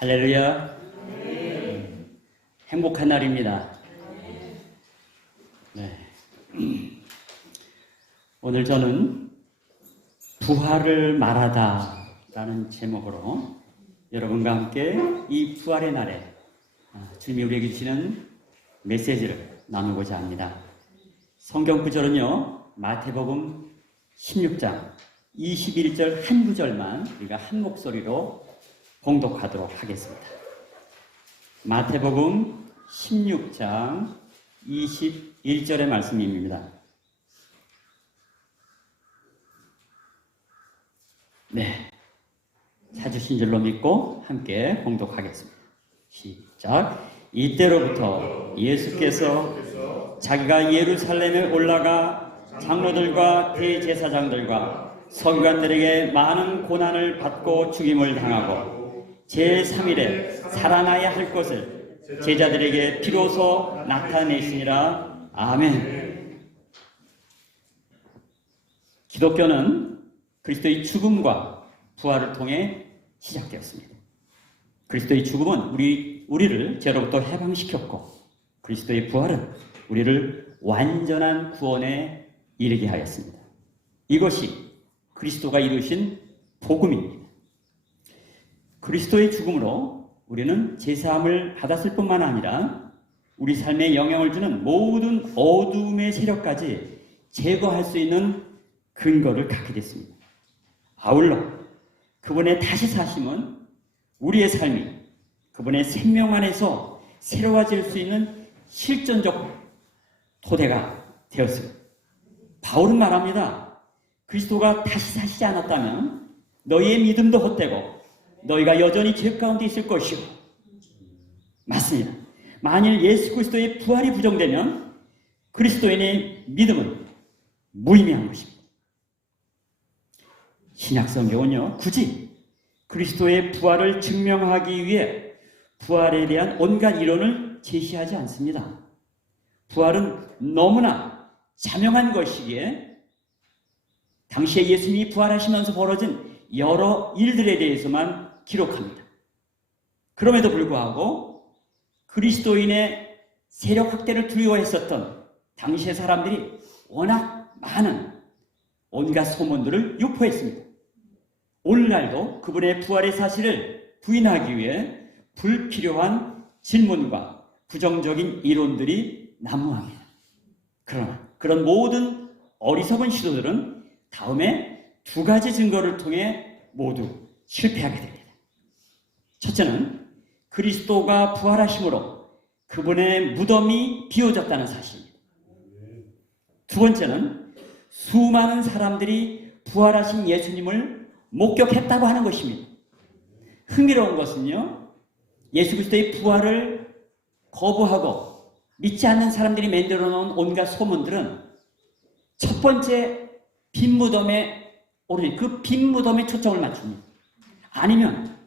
할렐루야. 행복한 날입니다. 네. 오늘 저는 부활을 말하다 라는 제목으로 여러분과 함께 이 부활의 날에 주님이 우리에게 주시는 메시지를 나누고자 합니다. 성경 구절은요, 마태복음 16장 21절 한 구절만 우리가 한 목소리로 봉독하도록 하겠습니다. 마태복음 16장 21절의 말씀입니다. 네, 찾으신 줄로 믿고 함께 봉독하겠습니다. 시작. 이때로부터 예수께서 자기가 예루살렘에 올라가 장로들과 대제사장들과 서기관들에게 많은 고난을 받고 죽임을 당하고 제3일에 살아나야 할 것을 제자들에게 비로소 나타내시니라. 아멘. 기독교는 그리스도의 죽음과 부활을 통해 시작되었습니다. 그리스도의 죽음은 우리를 죄로부터 해방시켰고, 그리스도의 부활은 우리를 완전한 구원에 이르게 하였습니다. 이것이 그리스도가 이루신 복음입니다. 그리스도의 죽음으로 우리는 제사함을 받았을 뿐만 아니라 우리 삶에 영향을 주는 모든 어둠의 세력까지 제거할 수 있는 근거를 갖게 됐습니다. 아울러 그분의 다시 사심은 우리의 삶이 그분의 생명 안에서 새로워질 수 있는 실존적 토대가 되었습니다. 바울은 말합니다. 그리스도가 다시 사시지 않았다면 너희의 믿음도 헛되고 너희가 여전히 죄 가운데 있을 것이오. 맞습니다. 만일 예수 그리스도의 부활이 부정되면 그리스도인의 믿음은 무의미한 것입니다. 신약 성경은요, 굳이 그리스도의 부활을 증명하기 위해 부활에 대한 온갖 이론을 제시하지 않습니다. 부활은 너무나 자명한 것이기에 당시에 예수님이 부활하시면서 벌어진 여러 일들에 대해서만 기록합니다. 그럼에도 불구하고 그리스도인의 세력 확대를 두려워했었던 당시의 사람들이 워낙 많은 온갖 소문들을 유포했습니다. 오늘날도 그분의 부활의 사실을 부인하기 위해 불필요한 질문과 부정적인 이론들이 난무합니다. 그러나 그런 모든 어리석은 시도들은 다음에 두 가지 증거를 통해 모두 실패하게 됩니다. 첫째는 그리스도가 부활하심으로 그분의 무덤이 비워졌다는 사실입니다. 두 번째는 수많은 사람들이 부활하신 예수님을 목격했다고 하는 것입니다. 흥미로운 것은요, 예수 그리스도의 부활을 거부하고 믿지 않는 사람들이 만들어 놓은 온갖 소문들은 첫 번째 빈 무덤에 오르니 그 빈 무덤에 초점을 맞춥니다. 아니면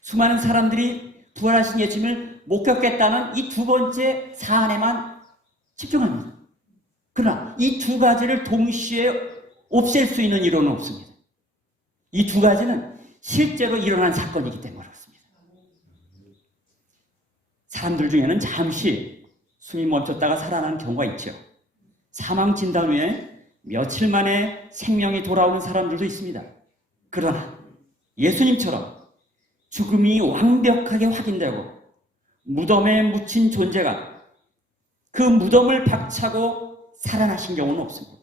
수많은 사람들이 부활하신 예수님을 목격했다는 이 두 번째 사안에만 집중합니다. 그러나 이 두 가지를 동시에 없앨 수 있는 이론은 없습니다. 이 두 가지는 실제로 일어난 사건이기 때문에 그렇습니다. 사람들 중에는 잠시 숨이 멈췄다가 살아나는 경우가 있죠. 사망 진단 후에 며칠 만에 생명이 돌아오는 사람들도 있습니다. 그러나 예수님처럼 죽음이 완벽하게 확인되고 무덤에 묻힌 존재가 그 무덤을 박차고 살아나신 경우는 없습니다.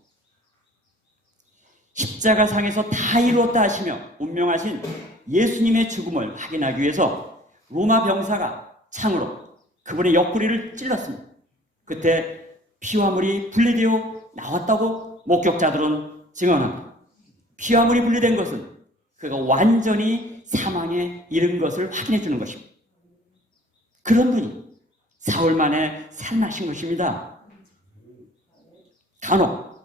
십자가상에서 다 이루었다 하시며 운명하신 예수님의 죽음을 확인하기 위해서 로마 병사가 창으로 그분의 옆구리를 찔렀습니다. 그때 피와 물이 분리되어 나왔다고 목격자들은 증언합니다. 피와 물이 분리된 것은 그가 완전히 사망에 이른 것을 확인해 주는 것입니다. 그런 분이 사흘 만에 살아나신 것입니다. 간혹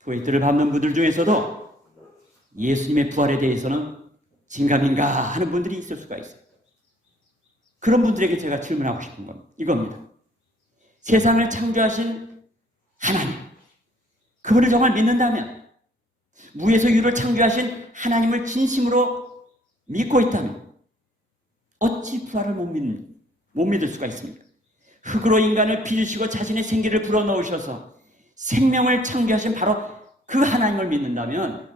도액들을 밟는 분들 중에서도 예수님의 부활에 대해서는 진감인가 하는 분들이 있을 수가 있어요. 그런 분들에게 제가 질문하고 싶은 건 이겁니다. 세상을 창조하신 하나님, 그분을 정말 믿는다면, 무에서 유를 창조하신 하나님을 진심으로 믿고 있다면 어찌 부활을 못 믿을 수가 있습니까? 흙으로 인간을 빚으시고 자신의 생기를 불어넣으셔서 생명을 창조하신 바로 그 하나님을 믿는다면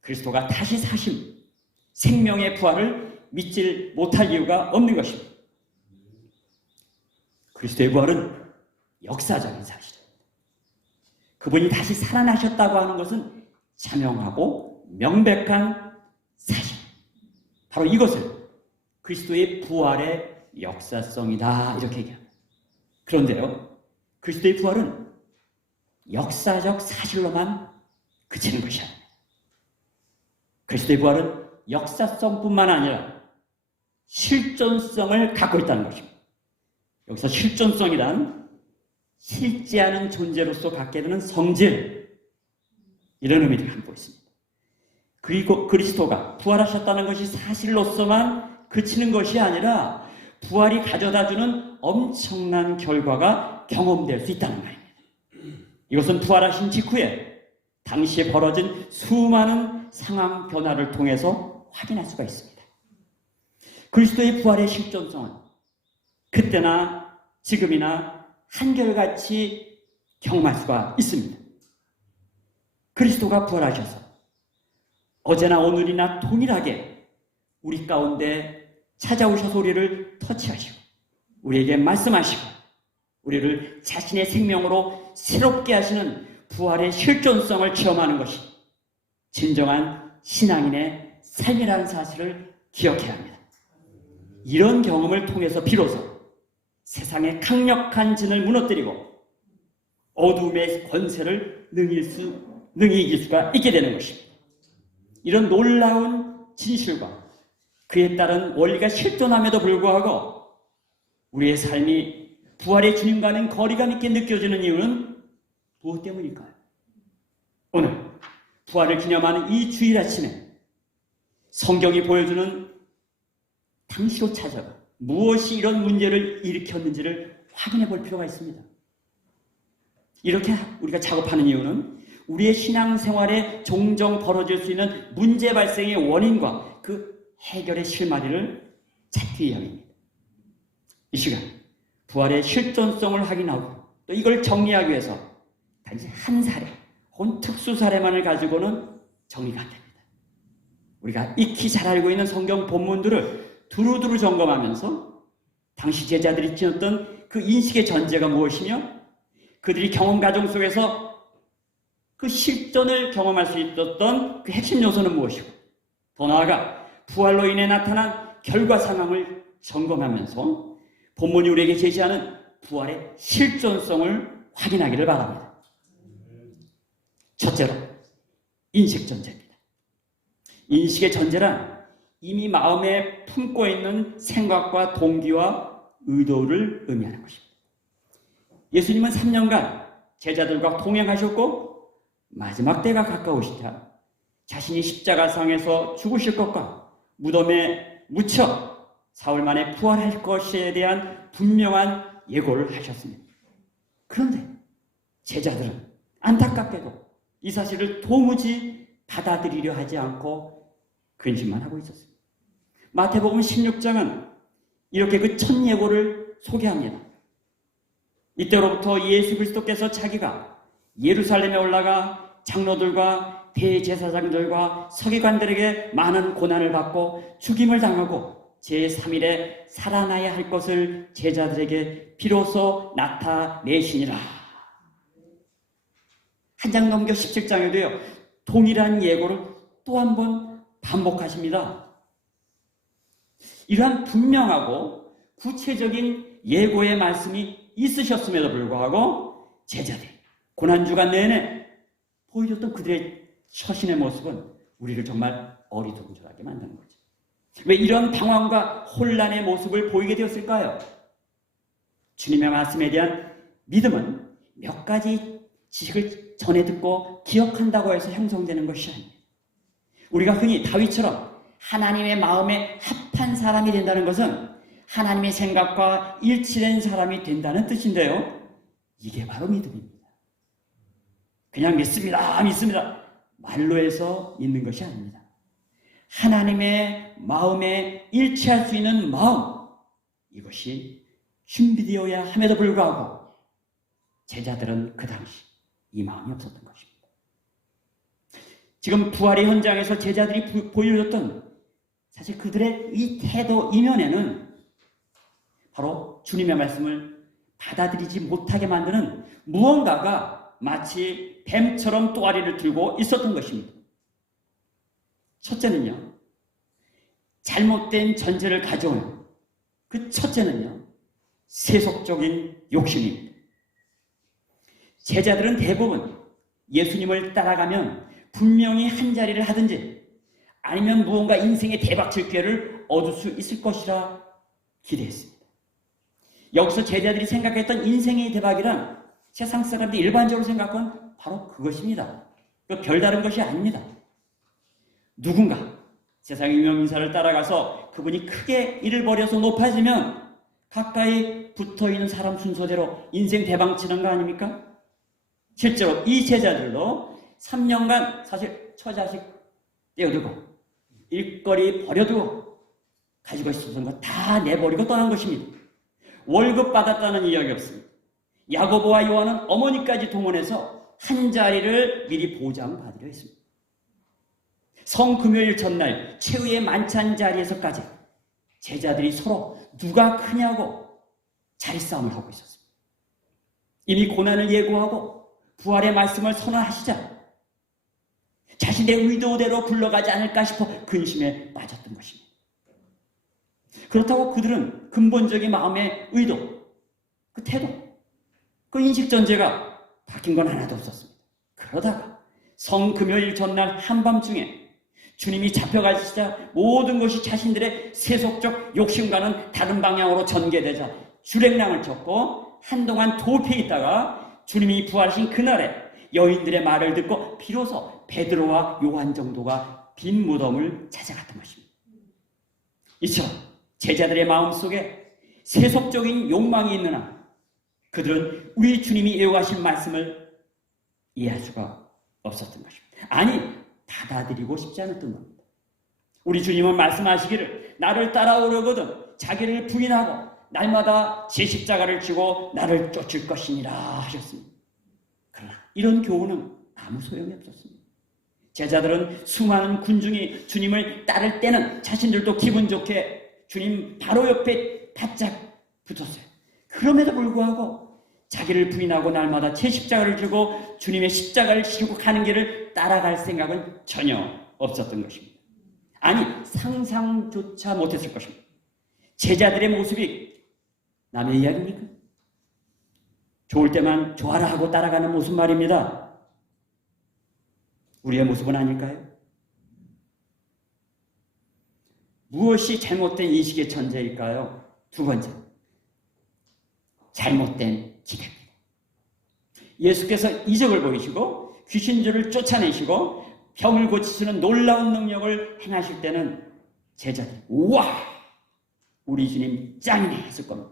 그리스도가 다시 사심, 생명의 부활을 믿지 못할 이유가 없는 것입니다. 그리스도의 부활은 역사적인 사실입니다. 그분이 다시 살아나셨다고 하는 것은 자명하고 명백한 사실. 바로 이것을 그리스도의 부활의 역사성이다 이렇게 얘기합니다. 그런데요, 그리스도의 부활은 역사적 사실로만 그치는 것이 아닙니다. 그리스도의 부활은 역사성뿐만 아니라 실존성을 갖고 있다는 것입니다. 여기서 실존성이란 실제하는 존재로서 갖게 되는 성질, 이런 의미를 담고 있습니다. 그리고 그리스도가 부활하셨다는 것이 사실로서만 그치는 것이 아니라 부활이 가져다주는 엄청난 결과가 경험될 수 있다는 말입니다. 이것은 부활하신 직후에 당시에 벌어진 수많은 상황 변화를 통해서 확인할 수가 있습니다. 그리스도의 부활의 실존성은 그때나 지금이나 한결같이 경험할 수가 있습니다. 그리스도가 부활하셔서 어제나 오늘이나 동일하게 우리 가운데 찾아오셔서 우리를 터치하시고 우리에게 말씀하시고 우리를 자신의 생명으로 새롭게 하시는 부활의 실존성을 체험하는 것이 진정한 신앙인의 삶이라는 사실을 기억해야 합니다. 이런 경험을 통해서 비로소 세상의 강력한 진을 무너뜨리고 어둠의 권세를 능히 이길 수가 있게 되는 것입니다. 이런 놀라운 진실과 그에 따른 원리가 실존함에도 불구하고 우리의 삶이 부활의 주님과는 거리감 있게 느껴지는 이유는 무엇 때문일까요? 오늘 부활을 기념하는 이 주일 아침에 성경이 보여주는 당시로 찾아가 무엇이 이런 문제를 일으켰는지를 확인해 볼 필요가 있습니다. 이렇게 우리가 작업하는 이유는 우리의 신앙생활에 종종 벌어질 수 있는 문제 발생의 원인과 그 해결의 실마리를 찾기 위함입니다. 이 시간 부활의 실존성을 확인하고 또 이걸 정리하기 위해서 단지 한 사례 혹은 특수 사례만을 가지고는 정리가 안 됩니다. 우리가 익히 잘 알고 있는 성경 본문들을 두루두루 점검하면서 당시 제자들이 지녔던 그 인식의 전제가 무엇이며 그들이 경험 과정 속에서 그 실존을 경험할 수 있었던 그 핵심 요소는 무엇이고 더 나아가 부활로 인해 나타난 결과 상황을 점검하면서 본문이 우리에게 제시하는 부활의 실존성을 확인하기를 바랍니다. 첫째로 인식 전제입니다. 인식의 전제란 이미 마음에 품고 있는 생각과 동기와 의도를 의미하는 것입니다. 예수님은 3년간 제자들과 동행하셨고 마지막 때가 가까우시자 자신이 십자가상에서 죽으실 것과 무덤에 묻혀 사흘 만에 부활할 것에 대한 분명한 예고를 하셨습니다. 그런데 제자들은 안타깝게도 이 사실을 도무지 받아들이려 하지 않고 근심만 하고 있었습니다. 마태복음 16장은 이렇게 그 첫 예고를 소개합니다. 이때로부터 예수 그리스도께서 자기가 예루살렘에 올라가 장로들과 대제사장들과 서기관들에게 많은 고난을 받고 죽임을 당하고 제3일에 살아나야 할 것을 제자들에게 비로소 나타내시니라. 한 장 넘겨 17장에도요. 동일한 예고를 또 한 번 반복하십니다. 이러한 분명하고 구체적인 예고의 말씀이 있으셨음에도 불구하고 제자들이 고난주간 내내 보여줬던 그들의 처신의 모습은 우리를 정말 어리둥절하게 만드는 거죠. 왜 이런 방황과 혼란의 모습을 보이게 되었을까요? 주님의 말씀에 대한 믿음은 몇 가지 지식을 전해 듣고 기억한다고 해서 형성되는 것이 아닙니다. 우리가 흔히 다윗처럼 하나님의 마음에 합한 사람이 된다는 것은 하나님의 생각과 일치된 사람이 된다는 뜻인데요. 이게 바로 믿음입니다. 그냥 믿습니다. 말로 해서 믿는 것이 아닙니다. 하나님의 마음에 일치할 수 있는 마음, 이것이 준비되어야 함에도 불구하고 제자들은 그 당시 이 마음이 없었던 것입니다. 지금 부활의 현장에서 제자들이 보여줬던 사실 그들의 이 태도 이면에는 바로 주님의 말씀을 받아들이지 못하게 만드는 무언가가 마치 뱀처럼 또아리를 들고 있었던 것입니다. 첫째는요, 잘못된 전제를 가져오는 그 첫째는요, 세속적인 욕심입니다. 제자들은 대부분 예수님을 따라가면 분명히 한 자리를 하든지 아니면 무언가 인생의 대박칠 기회를 얻을 수 있을 것이라 기대했습니다. 여기서 제자들이 생각했던 인생의 대박이란 세상 사람들이 일반적으로 생각하는 바로 그것입니다. 별다른 것이 아닙니다. 누군가 세상 유명인사를 따라가서 그분이 크게 일을 벌여서 높아지면 가까이 붙어있는 사람 순서대로 인생 대박치는 거 아닙니까? 실제로 이 제자들도 3년간 사실 처자식 떼어두고 일거리 버려두고 가지고 있었던 거 다 내버리고 떠난 것입니다. 월급 받았다는 이야기 없습니다. 야고보와 요한은 어머니까지 동원해서 한 자리를 미리 보장받으려 했습니다. 성금요일 전날 최후의 만찬 자리에서까지 제자들이 서로 누가 크냐고 자리싸움을 하고 있었습니다. 이미 고난을 예고하고 부활의 말씀을 선언하시자 자신의 의도대로 굴러가지 않을까 싶어 근심에 빠졌던 것입니다. 그렇다고 그들은 근본적인 마음의 의도, 그 태도, 그 인식 전제가 바뀐 건 하나도 없었습니다. 그러다가 성금요일 전날 한밤중에 주님이 잡혀가시자 모든 것이 자신들의 세속적 욕심과는 다른 방향으로 전개되자 주랭랑을 쳤고 한동안 도피해 있다가 주님이 부활하신 그날에 여인들의 말을 듣고 비로소 베드로와 요한 정도가 빈 무덤을 찾아갔던 것입니다. 이처럼 제자들의 마음속에 세속적인 욕망이 있는 한 그들은 우리 주님이 예고하신 말씀을 이해할 수가 없었던 것입니다. 아니, 받아들이고 싶지 않았던 겁니다. 우리 주님은 말씀하시기를 나를 따라오려거든 자기를 부인하고 날마다 제 십자가를 지고 나를 쫓을 것이니라 하셨습니다. 그러나 이런 교훈은 아무 소용이 없었습니다. 제자들은 수많은 군중이 주님을 따를 때는 자신들도 기분 좋게 주님 바로 옆에 바짝 붙었어요. 그럼에도 불구하고 자기를 부인하고 날마다 제 십자가를 지고 주님의 십자가를 지고 가는 길을 따라갈 생각은 전혀 없었던 것입니다. 아니, 상상조차 못했을 것입니다. 제자들의 모습이 남의 이야기입니까? 좋을 때만 좋아라 하고 따라가는 모습 말입니다. 우리의 모습은 아닐까요? 무엇이 잘못된 인식의 천재일까요? 두 번째, 잘못된 기대입니다. 예수께서 이적을 보이시고 귀신들을 쫓아내시고 병을 고치시는 놀라운 능력을 행하실 때는 제자들이 우와! 우리 주님 짱이네 했을 겁니다.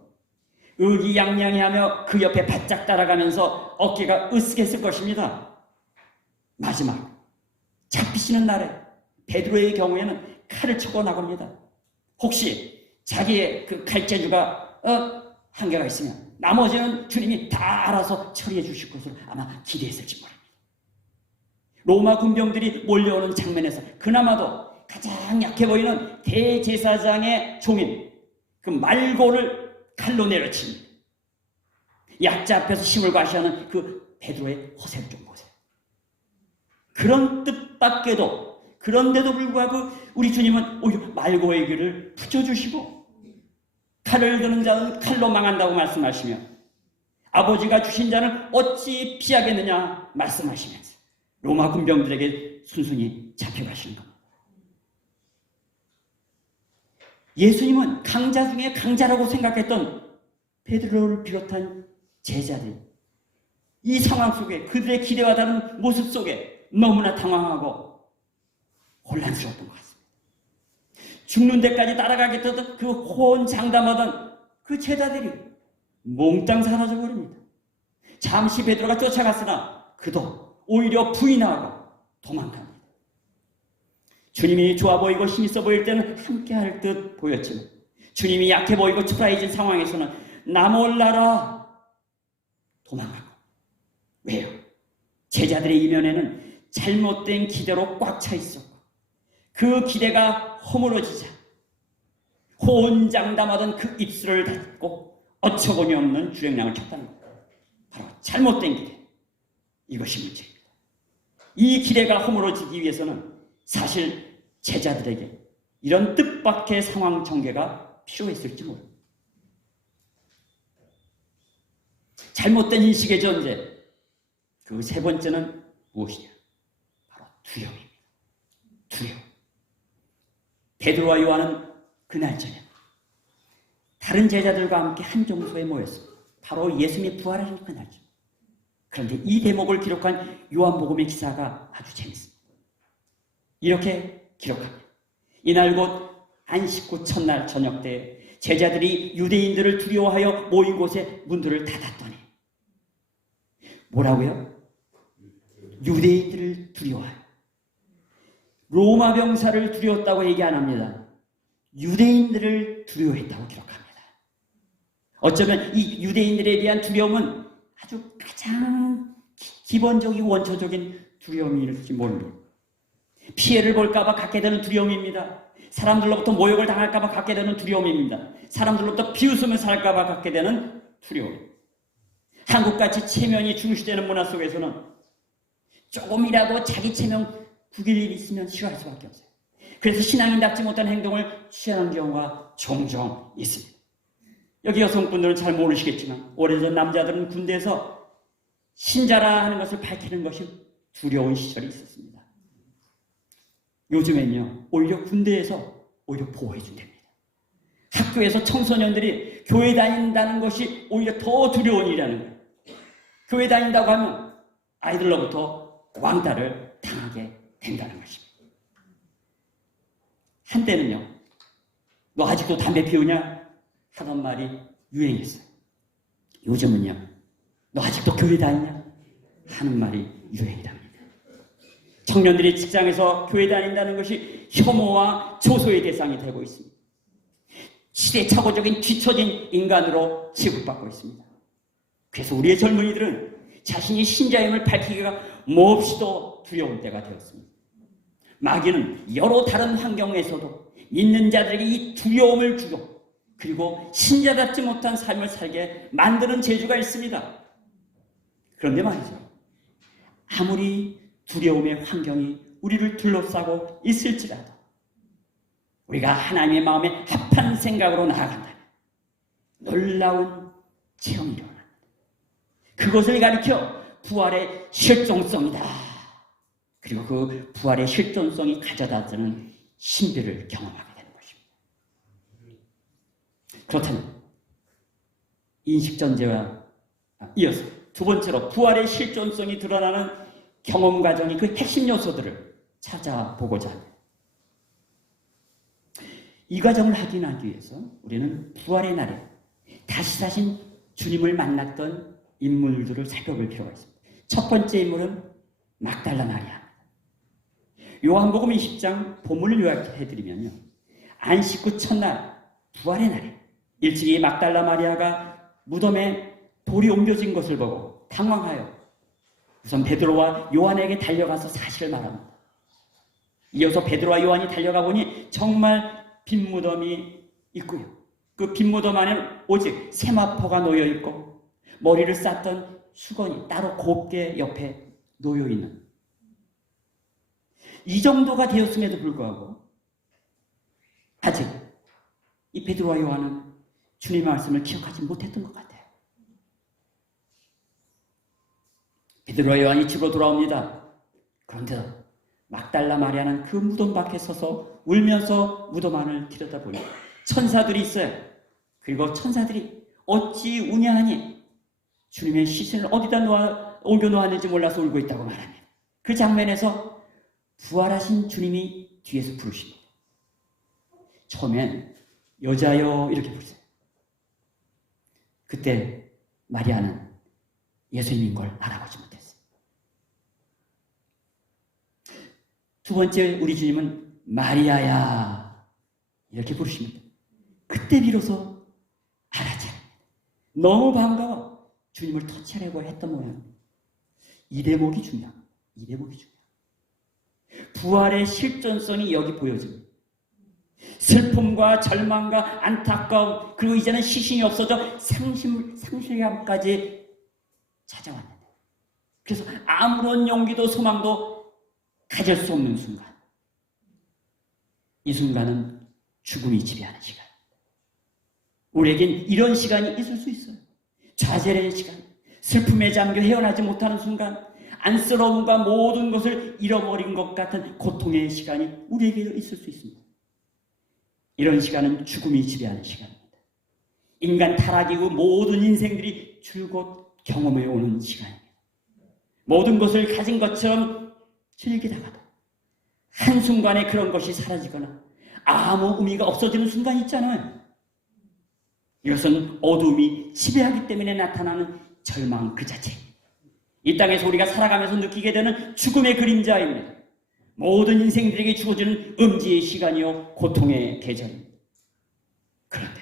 의기양양해하며 그 옆에 바짝 따라가면서 어깨가 으쓱했을 것입니다. 마지막 잡히시는 날에 베드로의 경우에는 칼을 쳐고 나갑니다. 혹시 자기의 그 칼재주가 한계가 있으면 나머지는 주님이 다 알아서 처리해 주실 것으로 아마 기대했을지 모릅니다. 로마 군병들이 몰려오는 장면에서 그나마도 가장 약해 보이는 대제사장의 종인 그 말고를 칼로 내려칩니다. 약자 앞에서 힘을 과시하는 그 베드로의 허세를 좀 보세요. 그런 뜻밖에도 그런데도 불구하고 우리 주님은 오히려 말고의 길을 붙여주시고 칼을 드는 자는 칼로 망한다고 말씀하시며 아버지가 주신 자는 어찌 피하겠느냐 말씀하시면서 로마 군병들에게 순순히 잡혀가시는 겁니다. 예수님은 강자 중에 강자라고 생각했던 베드로를 비롯한 제자들, 이 상황 속에 그들의 기대와 다른 모습 속에 너무나 당황하고 혼란스러웠던 것 같습니다. 죽는 데까지 따라가겠다던 그 호언장담하던 그 제자들이 몽땅 사라져버립니다. 잠시 베드로가 쫓아갔으나 그도 오히려 부인하고 도망갑니다. 주님이 좋아 보이고 힘있어 보일 때는 함께할 듯 보였지만 주님이 약해 보이고 초라해진 상황에서는 나 몰라라 도망가고. 왜요? 제자들의 이면에는 잘못된 기대로 꽉 차 있었고 그 기대가 허물어지자 호언장담하던 그 입술을 닫고 어처구니 없는 주랭랑을 쳤다는 거예요. 바로 잘못된 기대. 이것이 문제입니다. 이 기대가 허물어지기 위해서는 사실 제자들에게 이런 뜻밖의 상황 전개가 필요했을지 모릅니다. 잘못된 인식의 전제. 그 세 번째는 무엇이냐? 바로 두려움입니다. 두려움. 베드로와 요한은 그날 저녁 다른 제자들과 함께 한 정소에 모였습니다. 바로 예수님이 부활하신 그날이죠. 그런데 이 대목을 기록한 요한복음의 기사가 아주 재밌습니다. 이렇게 기록합니다. 이날 곧 안식 후 첫날 저녁 때 제자들이 유대인들을 두려워하여 모인 곳에 문들을 닫았더니 뭐라고요? 유대인들을 두려워하여. 로마 병사를 두려웠다고 얘기 안 합니다. 유대인들을 두려워했다고 기록합니다. 어쩌면 이 유대인들에 대한 두려움은 아주 가장 기본적이고 원초적인 두려움일지 모릅니다. 피해를 볼까봐 갖게 되는 두려움입니다. 사람들로부터 모욕을 당할까봐 갖게 되는 두려움입니다. 사람들로부터 비웃음을 살까봐 갖게 되는 두려움. 한국같이 체면이 중시되는 문화 속에서는 조금이라도 자기 체면 구길 일이 있으면 싫어할 수밖에 없어요. 그래서 신앙인답지 못한 행동을 취하는 경우가 종종 있습니다. 여기 여성분들은 잘 모르시겠지만 오래전 남자들은 군대에서 신자라 하는 것을 밝히는 것이 두려운 시절이 있었습니다. 요즘엔요 오히려 군대에서 오히려 보호해 준답니다. 학교에서 청소년들이 교회 다닌다는 것이 오히려 더 두려운 일이라는 거예요. 교회 다닌다고 하면 아이들로부터 왕따를 당하게 된다는 것입니다. 한때는요 너 아직도 담배 피우냐? 하던 말이 유행했어요. 요즘은요 너 아직도 교회 다니냐? 하는 말이 유행이랍니다. 청년들이 직장에서 교회 다닌다는 것이 혐오와 조소의 대상이 되고 있습니다. 시대착오적인 뒤처진 인간으로 취급받고 있습니다. 그래서 우리의 젊은이들은 자신이 신자임을 밝히기가 몹시도 두려운 때가 되었습니다. 마귀는 여러 다른 환경에서도 믿는 자들에게 이 두려움을 주고 그리고 신자답지 못한 삶을 살게 만드는 재주가 있습니다. 그런데 말이죠. 아무리 두려움의 환경이 우리를 둘러싸고 있을지라도 우리가 하나님의 마음에 합한 생각으로 나아간다면 놀라운 체험이 일어납니다. 그것을 가리켜 부활의 실존성이다. 그리고 그 부활의 실존성이 가져다주는 신비를 경험하게 되는 것입니다. 그렇다면 인식전제와 이어서 두 번째로 부활의 실존성이 드러나는 경험 과정이 그 핵심 요소들을 찾아보고자 합니다. 이 과정을 확인하기 위해서 우리는 부활의 날에 다시 사신 주님을 만났던 인물들을 살펴볼 필요가 있습니다. 첫 번째 인물은 막달라 마리아. 요한복음 20장 본문을 요약해드리면요. 안식 후 첫날 부활의 날에 일찍이 막달라 마리아가 무덤에 돌이 옮겨진 것을 보고 당황하여 우선 베드로와 요한에게 달려가서 사실을 말합니다. 이어서 베드로와 요한이 달려가 보니 정말 빈 무덤이 있고요. 그 빈 무덤 안에는 오직 세마포가 놓여 있고 머리를 쌌던 수건이 따로 곱게 옆에 놓여 있는 이 정도가 되었음에도 불구하고 아직 이 베드로와 요한은 주님의 말씀을 기억하지 못했던 것 같아요. 베드로와 요한이 집으로 돌아옵니다. 그런데 막달라 마리아는 그 무덤 밖에 서서 울면서 무덤 안을 들여다보니 천사들이 있어요. 그리고 천사들이 어찌 우냐 하니 주님의 시신을 어디다 옮겨놓았는지 몰라서 울고 있다고 말합니다. 그 장면에서 부활하신 주님이 뒤에서 부르십니다. 처음엔 여자여 이렇게 부르세요. 그때 마리아는 예수님인 걸 알아보지 못했어요. 두 번째 우리 주님은 마리아야 이렇게 부르십니다. 그때 비로소 알아차립니다. 너무 반가워 주님을 터치하려고 했던 모양입니다. 이 대목이 중요합니다. 이 대목이 중요합니다. 부활의 실존성이 여기 보여집니다. 슬픔과 절망과 안타까움, 그리고 이제는 시신이 없어져 상실감까지 찾아왔는데, 그래서 아무런 용기도 소망도 가질 수 없는 순간, 이 순간은 죽음이 지배하는 시간입니다. 우리에겐 이런 시간이 있을 수 있어요. 좌절의 시간, 슬픔에 잠겨 헤어나지 못하는 순간, 안쓰러움과 모든 것을 잃어버린 것 같은 고통의 시간이 우리에게도 있을 수 있습니다. 이런 시간은 죽음이 지배하는 시간입니다. 인간 타락 이후 모든 인생들이 줄곧 경험해 오는 시간입니다. 모든 것을 가진 것처럼 즐기다가도 한순간에 그런 것이 사라지거나 아무 의미가 없어지는 순간이 있잖아요. 이것은 어둠이 지배하기 때문에 나타나는 절망 그 자체입니다. 이 땅에서 우리가 살아가면서 느끼게 되는 죽음의 그림자입니다. 모든 인생들에게 주어지는 음지의 시간이요 고통의 계절입니다. 그런데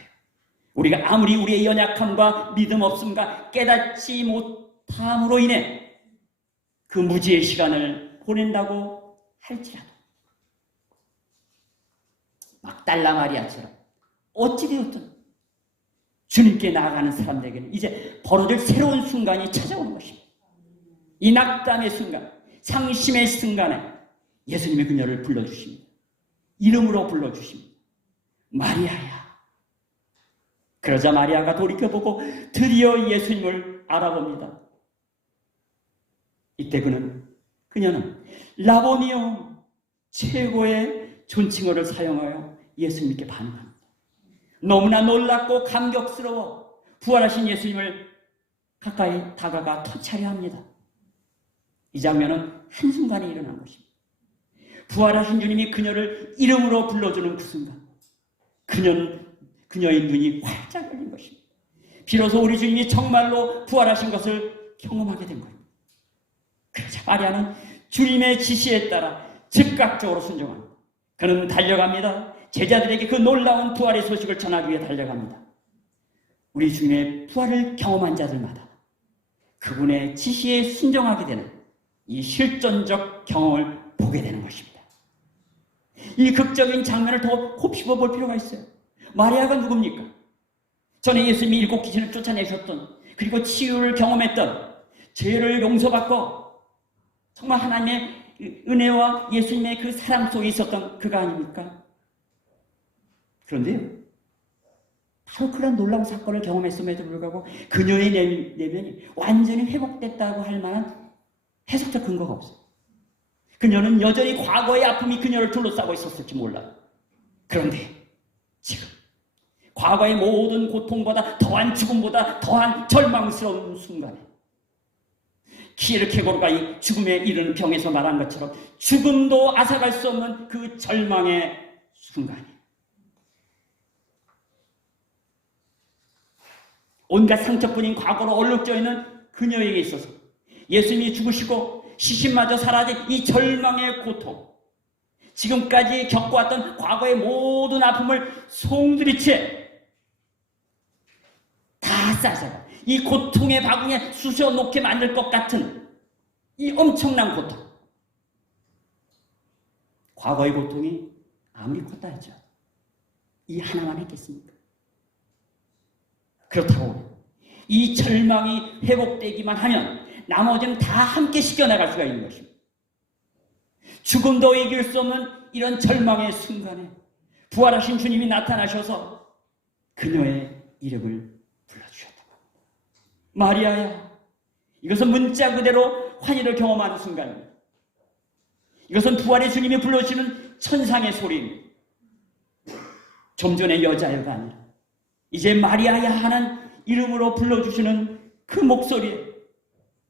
우리가 아무리 우리의 연약함과 믿음 없음과 깨닫지 못함으로 인해 그 무지의 시간을 보낸다고 할지라도 막달라 마리아처럼 어찌되었든 주님께 나아가는 사람들에게는 이제 벌어질 새로운 순간이 찾아오는 것입니다. 이 낙담의 순간, 상심의 순간에 예수님의 그녀를 불러주십니다. 이름으로 불러주십니다. 마리아야. 그러자 마리아가 돌이켜보고 드디어 예수님을 알아봅니다. 이때 그녀는 라보니요, 최고의 존칭어를 사용하여 예수님께 반응합니다. 너무나 놀랍고 감격스러워 부활하신 예수님을 가까이 다가가 터치하려 합니다. 이 장면은 한순간에 일어난 것입니다. 부활하신 주님이 그녀를 이름으로 불러주는 그 순간, 그녀의 눈이 활짝 열린 것입니다. 비로소 우리 주님이 정말로 부활하신 것을 경험하게 된 겁니다. 그러자 마리아는 주님의 지시에 따라 즉각적으로 순종합니다. 그는 달려갑니다. 제자들에게 그 놀라운 부활의 소식을 전하기 위해 달려갑니다. 우리 주님의 부활을 경험한 자들마다 그분의 지시에 순종하게 되는 이 실존적 경험을 보게 되는 것입니다. 이 극적인 장면을 더 곱씹어 볼 필요가 있어요. 마리아가 누굽니까? 전에 예수님이 7 귀신을 쫓아내셨던, 그리고 치유를 경험했던, 죄를 용서받고 정말 하나님의 은혜와 예수님의 그 사랑 속에 있었던 그가 아닙니까? 그런데요, 바로 그런 놀라운 사건을 경험했음에도 불구하고 그녀의 내면이 완전히 회복됐다고 할 만한 해석적 근거가 없어요. 그녀는 여전히 과거의 아픔이 그녀를 둘러싸고 있었을지 몰라요. 그런데 지금 과거의 모든 고통보다 더한 죽음보다 더한 절망스러운 순간에 키르케고르가 이 죽음에 이르는 병에서 말한 것처럼 죽음도 앗아갈 수 없는 그 절망의 순간이, 온갖 상처뿐인 과거로 얼룩져 있는 그녀에게 있어서 예수님이 죽으시고 시신마저 사라진 이 절망의 고통, 지금까지 겪어왔던 과거의 모든 아픔을 송두리째 다 싸서 이 고통의 바구니에 쑤셔놓게 만들 것 같은 이 엄청난 고통, 과거의 고통이 아무리 컸다 했죠, 이 하나만 했겠습니까? 그렇다고 이 절망이 회복되기만 하면 나머지는 다 함께 씻겨나갈 수가 있는 것입니다. 죽음도 이길 수 없는 이런 절망의 순간에 부활하신 주님이 나타나셔서 그녀의 이름을 불러주셨다. 마리아야. 이것은 문자 그대로 환희를 경험하는 순간입니다. 이것은 부활의 주님이 불러주시는 천상의 소리입니다. 좀 전에 여자여가 아니라 이제 마리아야 하는 이름으로 불러주시는 그 목소리에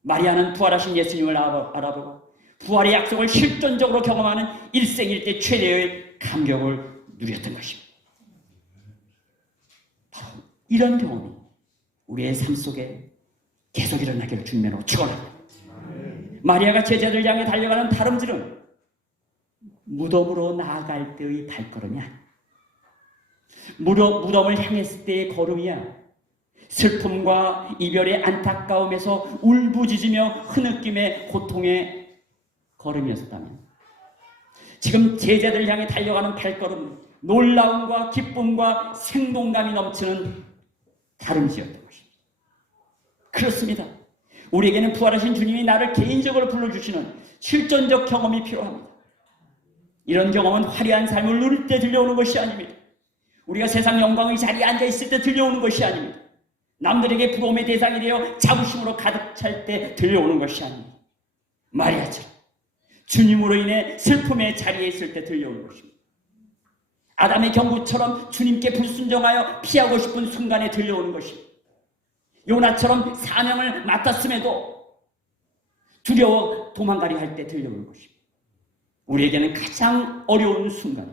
마리아는 부활하신 예수님을 알아보고 부활의 약속을 실존적으로 경험하는 일생일대 최대의 감격을 누렸던 것입니다. 바로 이런 경험이 우리의 삶 속에 계속 일어나기를 주님으로 축원합니다. 마리아가 제자들 향해 달려가는 다름질은 무덤으로 나아갈 때의 발걸음이야. 무덤을 향했을 때의 걸음이야. 슬픔과 이별의 안타까움에서 울부짖으며 흐느낌의 고통의 걸음이었다면, 지금 제자들을 향해 달려가는 발걸음, 놀라움과 기쁨과 생동감이 넘치는 다름쥐였던 것입니다. 그렇습니다. 우리에게는 부활하신 주님이 나를 개인적으로 불러주시는 실존적 경험이 필요합니다. 이런 경험은 화려한 삶을 누릴 때 들려오는 것이 아닙니다. 우리가 세상 영광의 자리에 앉아있을 때 들려오는 것이 아닙니다. 남들에게 부러움의 대상이 되어 자부심으로 가득 찰 때 들려오는 것이 아닙니다. 마리아처럼 주님으로 인해 슬픔의 자리에 있을 때 들려오는 것입니다. 아담의 경고처럼 주님께 불순종하여 피하고 싶은 순간에 들려오는 것입니다. 요나처럼 사명을 맡았음에도 두려워 도망가려 할 때 들려오는 것입니다. 우리에게는 가장 어려운 순간에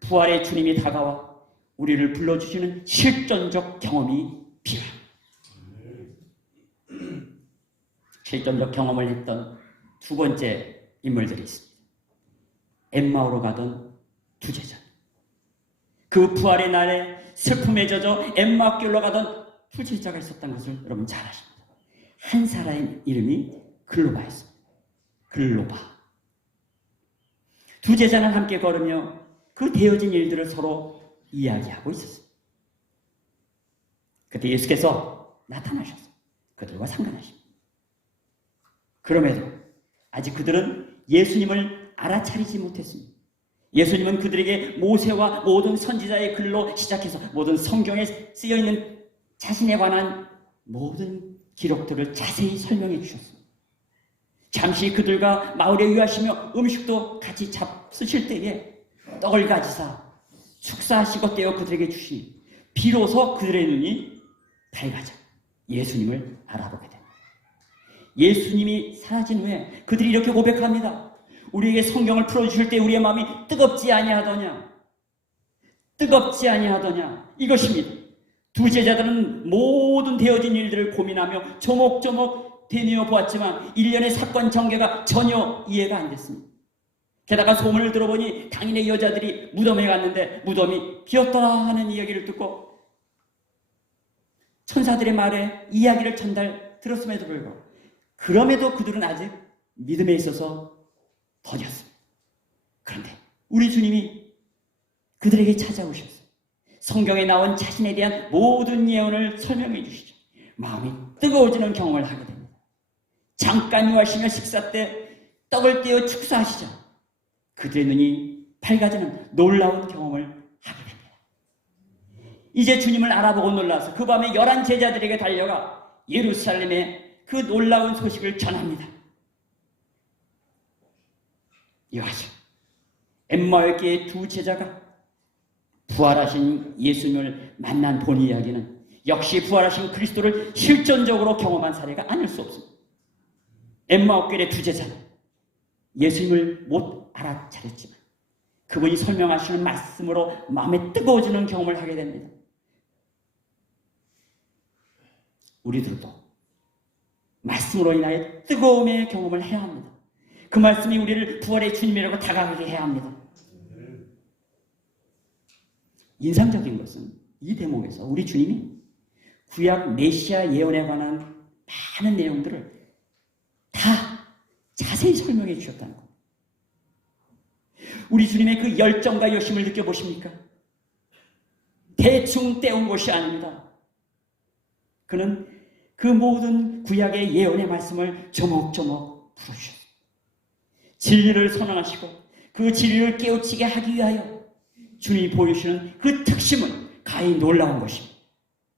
부활의 주님이 다가와 우리를 불러주시는 실존적 경험이 필요합니다. 실존적 경험을 했던 두 번째 인물들이 있습니다. 엠마오로 가던 두 제자. 그 부활의 날에 슬픔에 젖어 엠마오길로 가던 두 제자가 있었던 것을 여러분 잘 아십니다. 한 사람의 이름이 글로바였습니다. 글로바. 두 제자는 함께 걸으며 그 되어진 일들을 서로 이야기하고 있었습니다. 그때 예수께서 나타나셔서 그들과 상관하십니다. 그럼에도 아직 그들은 예수님을 알아차리지 못했습니다. 예수님은 그들에게 모세와 모든 선지자의 글로 시작해서 모든 성경에 쓰여있는 자신에 관한 모든 기록들을 자세히 설명해 주셨습니다. 잠시 그들과 마을에 유하시며 음식도 같이 잡수실 때에 떡을 가지사 축사하시고 떼어 그들에게 주시니 비로소 그들의 눈이 밝아져 예수님을 알아보게 됩니다. 예수님이 사라진 후에 그들이 이렇게 고백합니다. 우리에게 성경을 풀어주실 때 우리의 마음이 뜨겁지 아니하더냐? 뜨겁지 아니하더냐? 이것입니다. 두 제자들은 모든 되어진 일들을 고민하며 조목조목 되뇌어 보았지만 일련의 사건 전개가 전혀 이해가 안 됐습니다. 게다가 소문을 들어보니 당인의 여자들이 무덤에 갔는데 무덤이 비었다 하는 이야기를 듣고 천사들의 말에 이야기를 들었음에도 불구하고 그럼에도 그들은 아직 믿음에 있어서 더뎠습니다. 그런데 우리 주님이 그들에게 찾아오셨어요. 성경에 나온 자신에 대한 모든 예언을 설명해 주시죠. 마음이 뜨거워지는 경험을 하게 됩니다. 잠깐 유하시며 식사 때 떡을 떼어 축사하시자 그들의 눈이 밝아지는 놀라운 경험을 하게 됩니다. 이제 주님을 알아보고 놀라서 그 밤에 11 제자들에게 달려가 예루살렘에 그 놀라운 소식을 전합니다. 이와서 엠마오의 두 제자가 부활하신 예수님을 만난 본 이야기는 역시 부활하신 그리스도를 실존적으로 경험한 사례가 아닐 수 없습니다. 엠마오길의 두 제자는 예수님을 못 알아차렸지만 그분이 설명하시는 말씀으로 마음에 뜨거워지는 경험을 하게 됩니다. 우리들도 말씀으로 인하여 뜨거움의 경험을 해야 합니다. 그 말씀이 우리를 부활의 주님이라고 다가가게 해야 합니다. 인상적인 것은 이 대목에서 우리 주님이 구약 메시아 예언에 관한 많은 내용들을 다 자세히 설명해 주셨다는 겁니다. 우리 주님의 그 열정과 여심을 느껴보십니까? 대충 떼운 것이 아닙니다. 그는 그 모든 구약의 예언의 말씀을 조목조목 풀어주셨습니다. 진리를 선언하시고 그 진리를 깨우치게 하기 위하여 주님이 보여주시는 그 특심은 가히 놀라운 것입니다.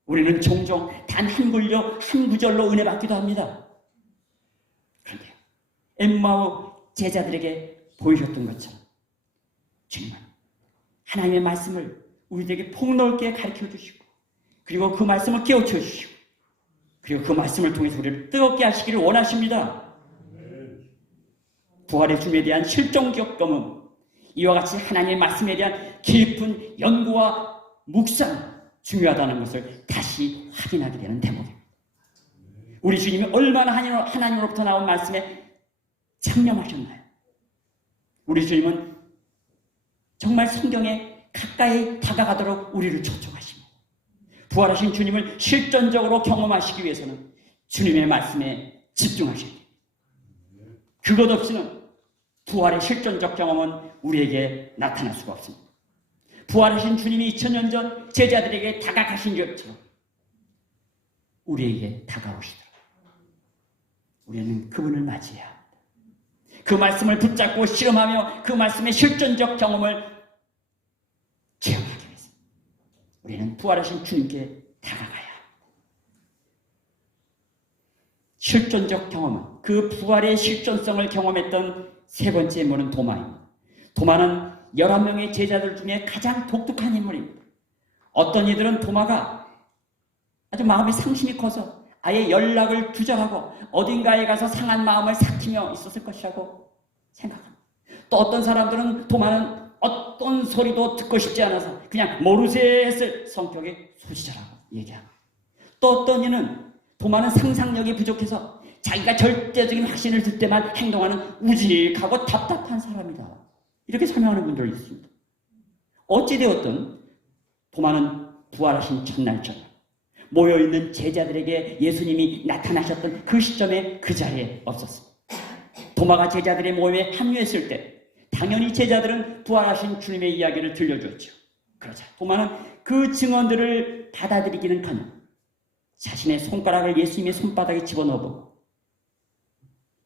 우리는 종종 단 한 구절로 은혜 받기도 합니다. 그런데요, 엠마오 제자들에게 보여줬던 것처럼 주님은 하나님의 말씀을 우리들에게 폭넓게 가르쳐 주시고 그리고 그 말씀을 깨우쳐 주시고 그리고 그 말씀을 통해서 우리를 뜨겁게 하시기를 원하십니다. 부활의 주님에 대한 실존적 경험, 이와 같이 하나님의 말씀에 대한 깊은 연구와 묵상 중요하다는 것을 다시 확인하게 되는 대목입니다. 우리 주님이 얼마나 하나님으로부터 나온 말씀에 창념하셨나요? 우리 주님은 정말 성경에 가까이 다가가도록 우리를 초청하십니다. 부활하신 주님을 실전적으로 경험하시기 위해서는 주님의 말씀에 집중하셔야 됩니다. 그것 없이는 부활의 실전적 경험은 우리에게 나타날 수가 없습니다. 부활하신 주님이 2000년 전 제자들에게 다가가신 것처럼 우리에게 다가오시더라고요. 우리는 그분을 맞이해야 합니다. 그 말씀을 붙잡고 실험하며 그 말씀의 실전적 경험을 체험하기 위해서 우리는 부활하신 주님께 다가가야 합니다. 실존적 경험은 그 부활의 실존성을 경험했던 세 번째 인물은 도마입니다. 도마는 11명의 제자들 중에 가장 독특한 인물입니다. 어떤 이들은 도마가 아주 마음의 상심이 커서 아예 연락을 두절하고 어딘가에 가서 상한 마음을 삭히며 있었을 것이라고 생각합니다. 또 어떤 사람들은 도마는 어떤 소리도 듣고 싶지 않아서 그냥 모르쇠 했을 성격의 소지자라고 얘기합니다. 또 어떤 이는 도마는 상상력이 부족해서 자기가 절대적인 확신을 들 때만 행동하는 우직하고 답답한 사람이다. 이렇게 설명하는 분들이 있습니다. 어찌되었든 도마는 부활하신 첫날 저녁 모여있는 제자들에게 예수님이 나타나셨던 그 시점에 그 자리에 없었습니다. 도마가 제자들의 모임에 합류했을 때 당연히 제자들은 부활하신 주님의 이야기를 들려주었죠. 그러자 도마는 그 증언들을 받아들이기는커녕 자신의 손가락을 예수님의 손바닥에 집어넣어보고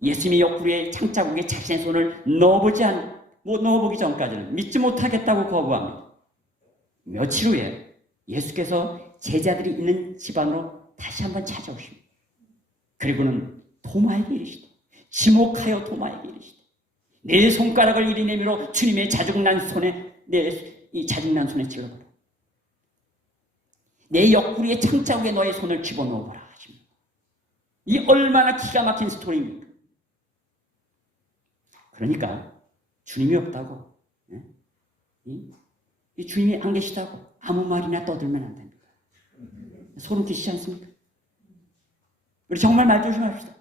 예수님의 옆구리에 창자국에 자신의 손을 넣어보기 전까지는 믿지 못하겠다고 거부합니다. 며칠 후에 예수께서 제자들이 있는 집안으로 다시 한번 찾아오십니다. 그리고는 도마에게 이르시되 지목하여 도마에게 이르시되 내 손가락을 이리 내밀어 주님의 자중난 손에 이 자중난 손에 찔러보라. 내 옆구리에 창자국에 너의 손을 집어넣어보라 하십니다. 이 얼마나 기가 막힌 스토리입니까? 그러니까 주님이 없다고 이 주님이 안 계시다고 아무 말이나 떠들면 안 됩니다. 소름 끼치지 않습니까? 우리 정말 말 조심합시다.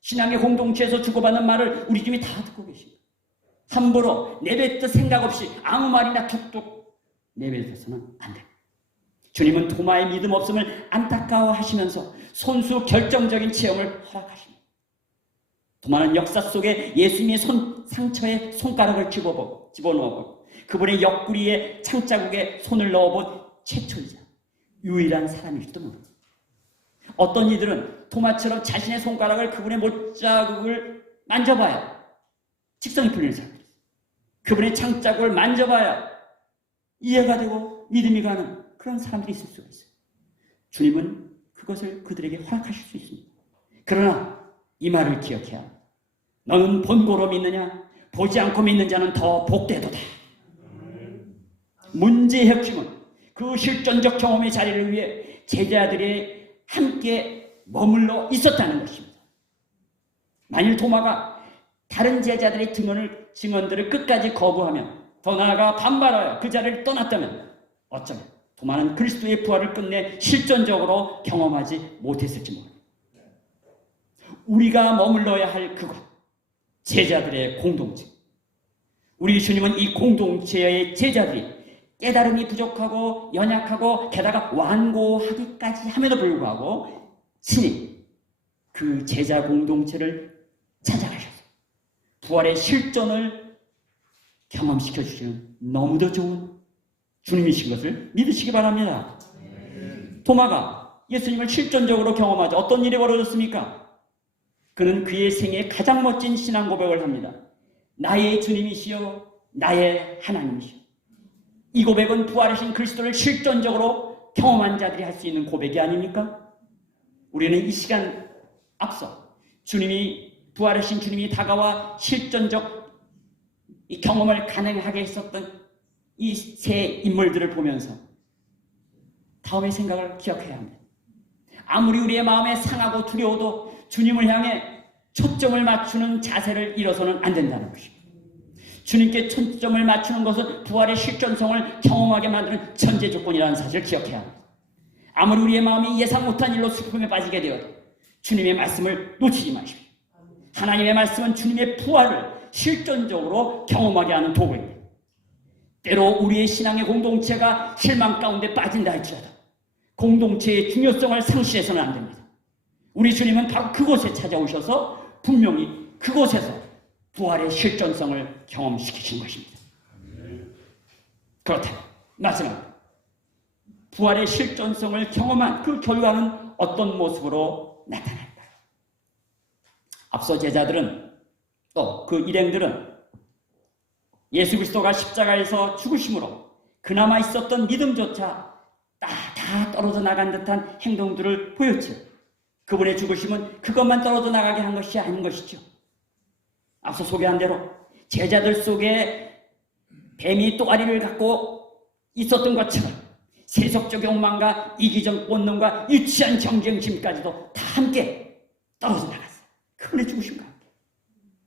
신앙의 공동체에서 주고받는 말을 우리 집이 다 듣고 계십니다. 함부로 내뱉을 생각 없이 아무 말이나 툭툭 내뱉어서는 안 됩니다. 주님은 도마의 믿음 없음을 안타까워하시면서 손수 결정적인 체험을 허락하십니다. 도마는 역사 속에 예수님의 상처에 손가락을 집어넣어보고 그분의 옆구리에 창자국에 손을 넣어본 최초이자 유일한 사람일지도 모릅니다. 어떤 이들은 도마처럼 자신의 손가락을 그분의 못자국을 만져봐야 직성이 풀리는 사람들이 있어요. 그분의 창자국을 만져봐야 이해가 되고 믿음이 가는 그런 사람들이 있을 수가 있어요. 주님은 그것을 그들에게 허락하실 수 있습니다. 그러나 이 말을 기억해야 합니다. 너는 본고로 믿느냐? 보지 않고 믿는 자는 더 복되도다. 문제의 핵심은 그 실존적 경험의 자리를 위해 제자들이 함께 머물러 있었다는 것입니다. 만일 도마가 다른 제자들의 증언들을 끝까지 거부하며 더 나아가 반발하여 그 자리를 떠났다면 어쩌면 도마는 그리스도의 부활을 끝내 실존적으로 경험하지 못했을지 모릅니다. 우리가 머물러야 할 그곳, 제자들의 공동체. 우리 주님은 이 공동체의 제자들이 깨달음이 부족하고 연약하고 게다가 완고하기까지 함에도 불구하고 친히 그 제자 공동체를 찾아가셔서 부활의 실존을 경험시켜 주시는 너무도 좋은 주님이신 것을 믿으시기 바랍니다. 도마가 예수님을 실존적으로 경험하자 어떤 일이 벌어졌습니까? 그는 그의 생애 가장 멋진 신앙 고백을 합니다. 나의 주님이시여 나의 하나님이시여. 이 고백은 부활하신 그리스도를 실존적으로 경험한 자들이 할 수 있는 고백이 아닙니까? 우리는 이 시간 앞서 부활하신 주님이 다가와 실존적 이 경험을 가능하게 했었던 이 세 인물들을 보면서 다음의 생각을 기억해야 합니다. 아무리 우리의 마음에 상하고 두려워도 주님을 향해 초점을 맞추는 자세를 잃어서는 안 된다는 것입니다. 주님께 초점을 맞추는 것은 부활의 실존성을 경험하게 만드는 전제 조건이라는 사실을 기억해야 합니다. 아무리 우리의 마음이 예상 못한 일로 슬픔에 빠지게 되어도 주님의 말씀을 놓치지 마십시오. 하나님의 말씀은 주님의 부활을 실존적으로 경험하게 하는 도구입니다. 때로 우리의 신앙의 공동체가 실망 가운데 빠진다 할지라도 공동체의 중요성을 상실해서는 안 됩니다. 우리 주님은 바로 그곳에 찾아오셔서 분명히 그곳에서 부활의 실존성을 경험시키신 것입니다. 그렇다면 마지막 부활의 실존성을 경험한 그 결과는 어떤 모습으로 나타날까요? 앞서 제자들은 또 그 일행들은 예수 그리스도가 십자가에서 죽으심으로 그나마 있었던 믿음조차 다 떨어져 나간 듯한 행동들을 보였죠. 그분의 죽으심은 그것만 떨어져 나가게 한 것이 아닌 것이죠. 앞서 소개한 대로 제자들 속에 뱀이 또다리를 갖고 있었던 것처럼 세속적 욕망과 이기적 본능과 유치한 경쟁심까지도 다 함께 떨어져 나갔어요. 그분의 죽으심과 함께.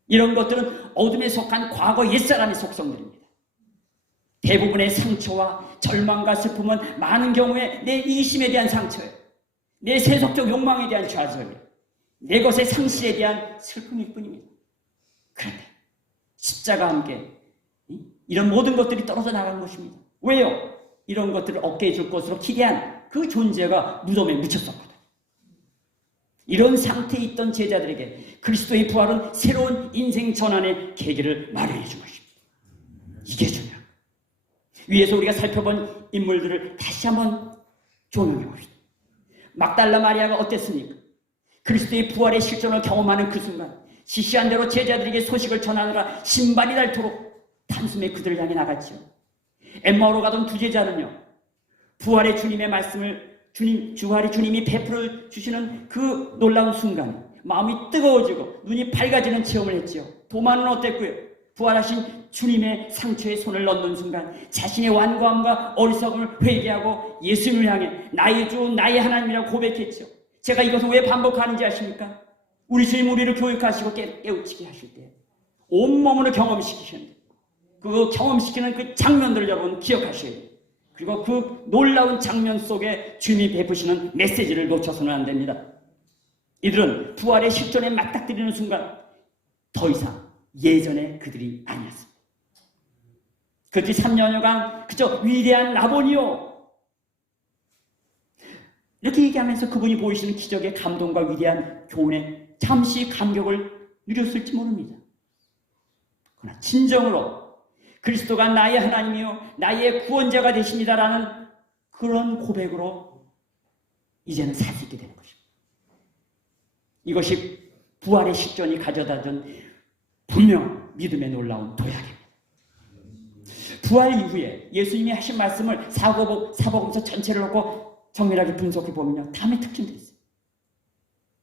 이런 것들은 어둠에 속한 과거 옛사람의 속성들입니다. 대부분의 상처와 절망과 슬픔은 많은 경우에 내 이기심에 대한 상처예요. 내 세속적 욕망에 대한 좌절이에요. 내 것의 상실에 대한 슬픔일 뿐입니다. 그런데 십자가와 함께 이런 모든 것들이 떨어져 나간 것입니다. 왜요? 이런 것들을 어깨에 줄 것으로 기대한 그 존재가 무덤에 묻혔었거든요. 이런 상태에 있던 제자들에게 그리스도의 부활은 새로운 인생 전환의 계기를 마련해 준 것입니다. 이게 중요합니다. 위에서 우리가 살펴본 인물들을 다시 한번 조명해 봅시다. 막달라 마리아가 어땠습니까? 그리스도의 부활의 실존을 경험하는 그 순간 지시한 대로 제자들에게 소식을 전하느라 신발이 닳도록 단숨에 그들을 향해 나갔지요. 엠마오로 가던 두 제자는요, 부활의 주님의 말씀을 부활의 주님이 베풀어 주시는 그 놀라운 순간 마음이 뜨거워지고 눈이 밝아지는 체험을 했지요. 도마는 어땠고요? 부활하신 주님의 상처에 손을 넣는 순간 자신의 완고함과 어리석음을 회개하고 예수님을 향해 나의 주 나의 하나님이라고 고백했죠. 제가 이것을 왜 반복하는지 아십니까? 우리 주님 우리를 교육하시고 깨우치게 하실 때 온몸으로 경험시키시는데 그 경험시키는 그 장면들을 여러분 기억하셔야 돼요. 그리고 그 놀라운 장면 속에 주님이 베푸시는 메시지를 놓쳐서는 안 됩니다. 이들은 부활의 실존에 맞닥뜨리는 순간 더 이상 예전의 그들이 아니었습니다. 그뒤 3년여간 그저 위대한 라본이요 이렇게 얘기하면서 그분이 보이시는 기적의 감동과 위대한 교훈에 잠시 감격을 누렸을지 모릅니다. 그러나 진정으로 그리스도가 나의 하나님이요 나의 구원자가 되십니다라는 그런 고백으로 이제는 살 수 있게 되는 것입니다. 이것이 부활의 실존이 가져다준 분명 믿음의 놀라운 도약입니다. 부활 이후에 예수님이 하신 말씀을 사복음서 전체를 놓고 정밀하게 분석해 보면요, 다음의 특징들이 있어요.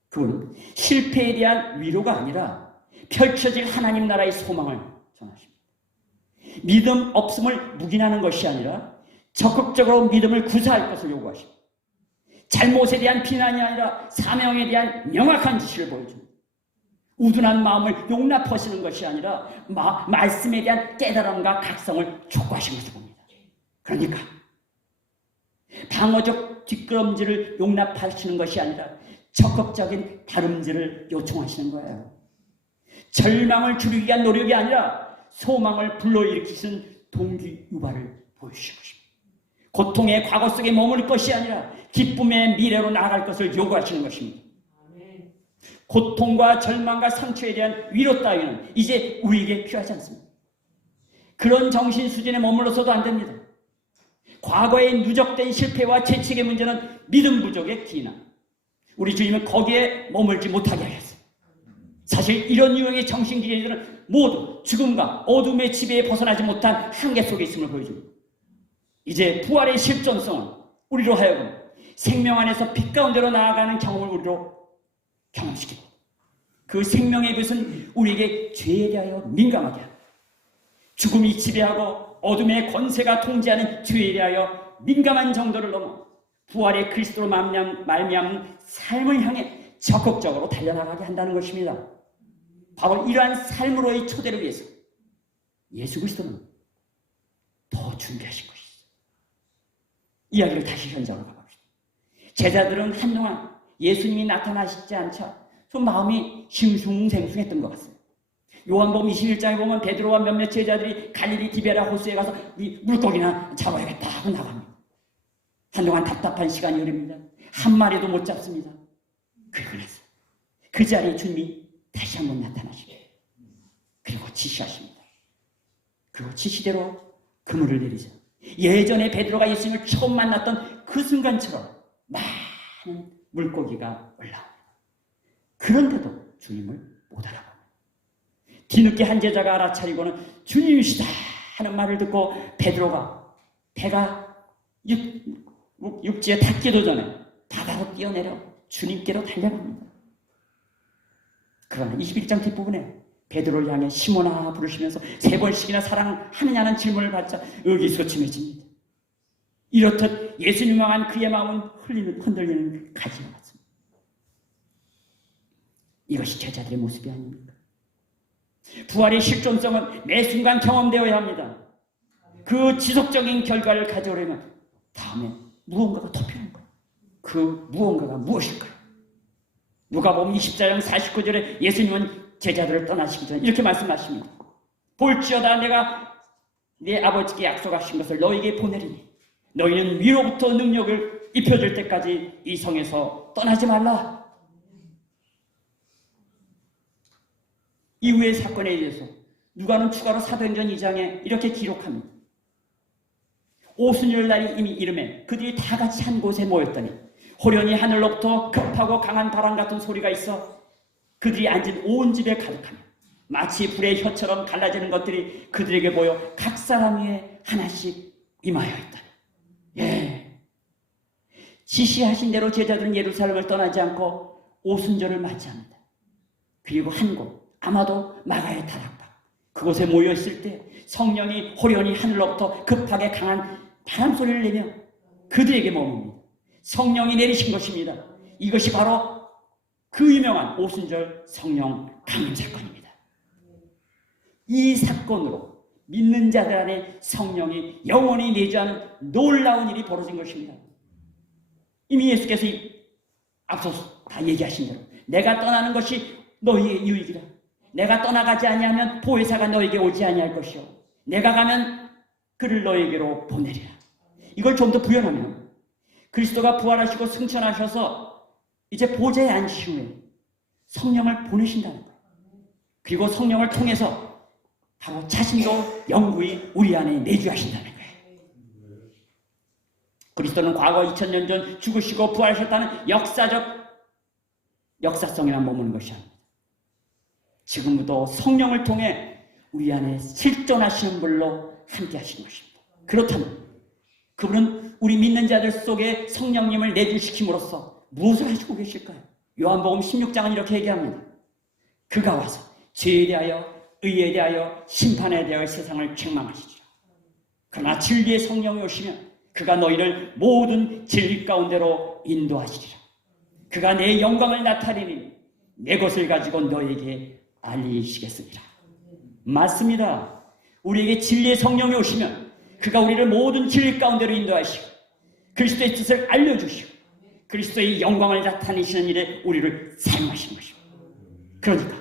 그거는 실패에 대한 위로가 아니라 펼쳐질 하나님 나라의 소망을 전하십니다. 믿음 없음을 묵인하는 것이 아니라 적극적으로 믿음을 구사할 것을 요구하십니다. 잘못에 대한 비난이 아니라 사명에 대한 명확한 지시를 보여줍니다. 우둔한 마음을 용납하시는 것이 아니라 말씀에 대한 깨달음과 각성을 촉구하신 것을 봅니다. 그러니까 방어적 뒷걸음질을 용납하시는 것이 아니라 적극적인 다름질을 요청하시는 거예요. 절망을 줄이기 위한 노력이 아니라 소망을 불러일으키시는 동기유발을 보여주신 것입니다. 고통의 과거 속에 머물 것이 아니라 기쁨의 미래로 나아갈 것을 요구하시는 것입니다. 고통과 절망과 상처에 대한 위로 따위는 이제 우리에게 필요하지 않습니다. 그런 정신 수준에 머물러서도 안 됩니다. 과거의 누적된 실패와 죄책의 문제는 믿음 부족의 기나 우리 주님은 거기에 머물지 못하게 하셨어요. 사실 이런 유형의 정신기계들은 모두 죽음과 어둠의 지배에 벗어나지 못한 한계 속에 있음을 보여줍니다. 이제 부활의 실존성은 우리로 하여금 생명 안에서 빛 가운데로 나아가는 경험을 우리로 경험시키고 그 생명의 빛은 우리에게 죄에 대하여 민감하게 합니다. 죽음이 지배하고 어둠의 권세가 통제하는 죄에 대하여 민감한 정도를 넘어 부활의 그리스도로 말미암은 삶을 향해 적극적으로 달려나가게 한다는 것입니다. 바로 이러한 삶으로의 초대를 위해서 예수 그리스도는 더 준비하신 것이죠. 이야기를 다시 현장으로 가봅시다. 제자들은 한동안 예수님이 나타나시지 않자 좀 마음이 싱숭생숭했던 것 같습니다. 요한복음 21장에 보면 베드로와 몇몇 제자들이 갈릴리 디베라 호수에 가서 이 물고기나 잡아야겠다 하고 나갑니다. 한동안 답답한 시간이 흐릅니다. 한 마리도 못 잡습니다. 그리고 나서 그 자리에 주님이 다시 한번 나타나시고 그리고 지시하십니다. 그리고 지시대로 그물을 내리죠. 예전에 베드로가 예수님을 처음 만났던 그 순간처럼 많은 물고기가 올라옵니다. 그런데도 주님을 못 알아봅니다. 뒤늦게 한 제자가 알아차리고는 주님이시다 하는 말을 듣고 베드로가 배가 육지에 닿기도 전에 바다로 뛰어내려 주님께로 달려갑니다. 그러나 21장 뒷부분에 베드로를 향해 시몬아 부르시면서 3번씩이나 사랑하느냐는 질문을 받자 의기소침해집니다. 이렇듯 예수님을 향한 그의 마음은 흔들리는 가지와 같습니다. 이것이 제자들의 모습이 아닙니까? 부활의 실존성은 매 순간 경험되어야 합니다. 그 지속적인 결과를 가져오려면 다음에 무언가가 더 필요한 거예요. 그 무언가가 무엇일까요? 누가복음 24장 49절에 예수님은 제자들을 떠나시기 전에 이렇게 말씀하십니다. 볼지어다 내가 네 아버지께 약속하신 것을 너에게 보내리니 너희는 위로부터 능력을 입혀줄 때까지 이 성에서 떠나지 말라. 이후의 사건에 대해서 누가는 추가로 사도행전 2장에 이렇게 기록합니다. 오순절 날이 이미 이름에 그들이 다 같이 한 곳에 모였더니 호련히 하늘로부터 급하고 강한 바람 같은 소리가 있어 그들이 앉은 온 집에 가득하며 마치 불의 혀처럼 갈라지는 것들이 그들에게 보여 각 사람 위에 하나씩 임하여 있다니. 예. 지시하신 대로 제자들은 예루살렘을 떠나지 않고 오순절을 맞이합니다. 그리고 한 곳, 아마도 마가의 다락방, 그곳에 모여있을 때 성령이 호련히 하늘로부터 급하게 강한 바람 소리를 내며 그들에게 머뭅니다. 성령이 내리신 것입니다. 이것이 바로 그 유명한 오순절 성령 강림 사건입니다. 이 사건으로 믿는 자들 안에 성령이 영원히 내주하는 놀라운 일이 벌어진 것입니다. 이미 예수께서 앞서서 다 얘기하신 대로 내가 떠나는 것이 너희의 유익이라. 내가 떠나가지 아니하면 보혜사가 너에게 오지 아니할 것이요 내가 가면 그를 너에게로 보내리라. 이걸 좀 더 부연하면 그리스도가 부활하시고 승천하셔서 이제 보좌에 앉으신 후에 성령을 보내신다는 거예요. 그리고 성령을 통해서 바로 자신도 영구히 우리 안에 내주하신다는 거예요. 그리스도는 과거 2000년 전 죽으시고 부활하셨다는 역사성에만 머무는 것이 아닙니다. 지금도 성령을 통해 우리 안에 실존하시는 분로 함께 하시는 것입니다. 그렇다면 그분은 우리 믿는 자들 속에 성령님을 내주시킴으로써 무엇을 하시고 계실까요? 요한복음 16장은 이렇게 얘기합니다. 그가 와서 죄에 대하여 의에 대하여 심판에 대하여 세상을 책망하시리라. 그러나 진리의 성령이 오시면 그가 너희를 모든 진리 가운데로 인도하시리라. 그가 내 영광을 나타내니 내 것을 가지고 너에게 알리시겠습니다. 맞습니다. 우리에게 진리의 성령이 오시면 그가 우리를 모든 진리 가운데로 인도하시고 그리스도의 뜻을 알려주시고 그리스도의 영광을 나타내시는 일에 우리를 사용하시는 것입니다. 그러니까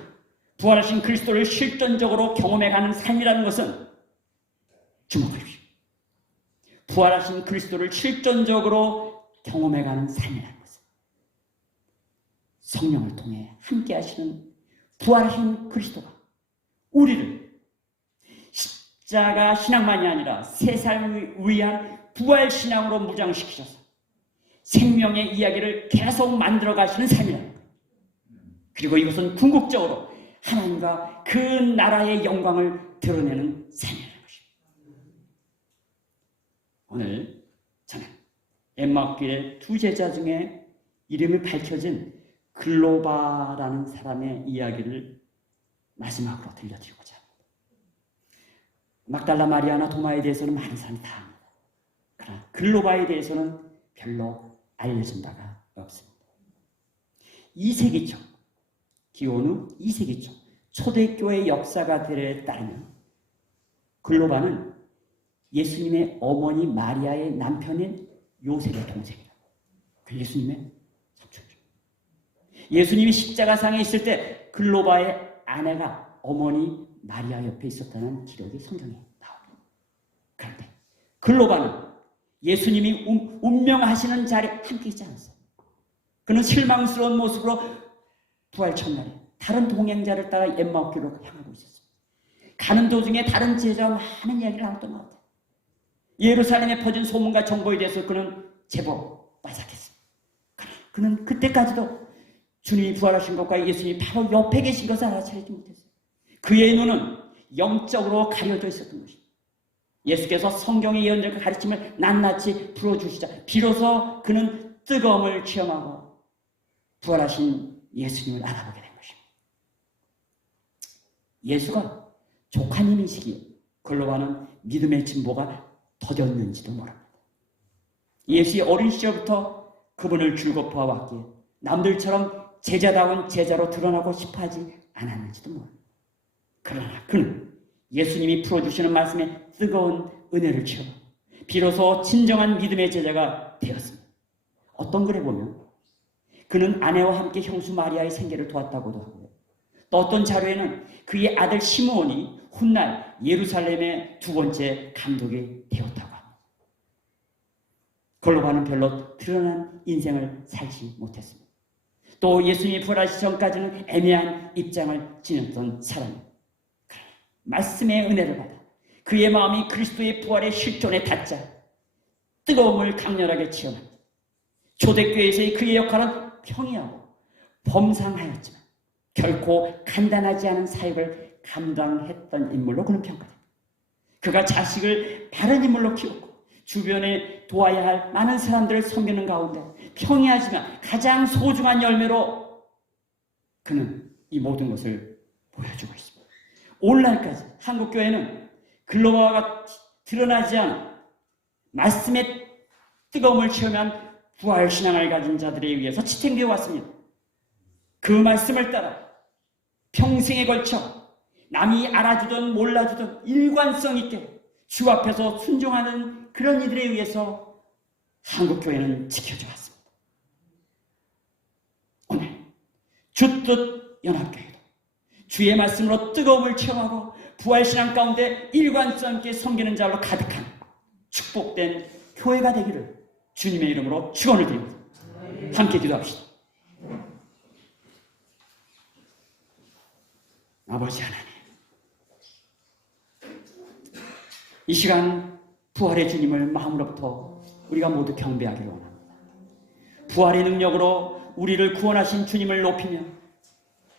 부활하신 그리스도를 실존적으로 경험해가는 삶이라는 것은 주목하십시오. 부활하신 그리스도를 실존적으로 경험해가는 삶이라는 것은 성령을 통해 함께 하시는 부활하신 그리스도가 우리를 십자가 신앙만이 아니라 세상을 위한 부활 신앙으로 무장시키셔서 생명의 이야기를 계속 만들어 가시는 삶이라는 거예요. 그리고 이것은 궁극적으로 하나님과 그 나라의 영광을 드러내는 삶이라는 것입니다. 오늘 저는 엠마오길의 두 제자 중에 이름이 밝혀진 글로바라는 사람의 이야기를 마지막으로 들려드리고자 합니다. 막달라 마리아나 도마에 대해서는 많은 사람이 다 압니다. 그러나 글로바에 대해서는 별로 알려진 바가 없습니다. 2세기 초, 기원후 2세기 초 초대교회 역사가들에 따르면 글로바는 예수님의 어머니 마리아의 남편인 요셉의 동생이라고. 그 예수님의 삼촌이죠. 예수님이 십자가상에 있을 때 글로바의 아내가 어머니 마리아 옆에 있었다는 기록이 성경에 나옵니다. 그런데 글로바는 예수님이 운명하시는 자리에 함께 있지 않았어요. 그는 실망스러운 모습으로 부활 첫날에 다른 동행자를 따라 엠마오길로 향하고 있었습니다. 가는 도중에 다른 제자와 많은 이야기를 나눴던 것 같아요. 예루살렘에 퍼진 소문과 정보에 대해서 그는 제법 빠삭했습니다. 그는 그때까지도 주님이 부활하신 것과 예수님이 바로 옆에 계신 것을 알아차리지 못했어요. 그의 눈은 영적으로 가려져 있었던 것입니다. 예수께서 성경의 예언들과 가르침을 낱낱이 풀어주시자 비로소 그는 뜨거움을 체험하고 부활하신 예수님을 알아보게 된 것입니다. 예수가 조카님이시기에 글로바는 믿음의 진보가 더뎠는지도 모릅니다. 예수의 어린 시절부터 그분을 줄곧 보아왔기에 남들처럼 제자다운 제자로 드러나고 싶어하지 않았는지도 모릅니다. 그러나 그는 예수님이 풀어주시는 말씀에 뜨거운 은혜를 체험하고 비로소 진정한 믿음의 제자가 되었습니다. 어떤 글에 보면 그는 아내와 함께 형수 마리아의 생계를 도왔다고도 하고요. 또 어떤 자료에는 그의 아들 시므온이 훗날 예루살렘의 두 번째 감독이 되었다고 합니다. 글로바는 별로 드러난 인생을 살지 못했습니다. 또 예수님이 부활하시기 전까지는 애매한 입장을 지녔던 사람입니다. 말씀의 은혜를 받아 그의 마음이 그리스도의 부활의 실존에 닿자 뜨거움을 강렬하게 체험합니다. 초대교회에서의 그의 역할은 평이하고 범상하였지만 결코 간단하지 않은 사역을 감당했던 인물로 그는 평가됩니다. 그가 자식을 바른 인물로 키웠고 주변에 도와야 할 많은 사람들을 섬기는 가운데 평이하지만 가장 소중한 열매로 그는 이 모든 것을 보여주고 있습니다. 오늘날까지 한국교회는 글로바와 같이 드러나지 않은 말씀의 뜨거움을 체험한 부활신앙을 가진 자들에 의해서 지탱되어 왔습니다. 그 말씀을 따라 평생에 걸쳐 남이 알아주든 몰라주든 일관성 있게 주 앞에서 순종하는 그런 이들에 의해서 한국교회는 지켜져 왔습니다. 오늘 주뜻 연합교회도 주의 말씀으로 뜨거움을 체험하고 부활신앙 가운데 일관성 있게 섬기는 자로 가득한 축복된 교회가 되기를 주님의 이름으로 축원을 드립니다. 함께 기도합시다. 아버지 하나님, 이 시간 부활의 주님을 마음으로부터 우리가 모두 경배하기를 원합니다. 부활의 능력으로 우리를 구원하신 주님을 높이며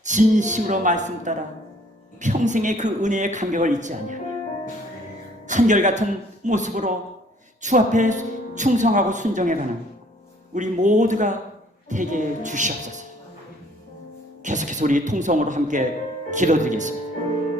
진심으로 말씀 따라 평생의 그 은혜의 감격을 잊지 아니하며 한결같은 모습으로 주 앞에 충성하고 순종해가는 우리 모두가 되게 주시옵소서. 계속해서 우리 통성으로 함께 기도드리겠습니다.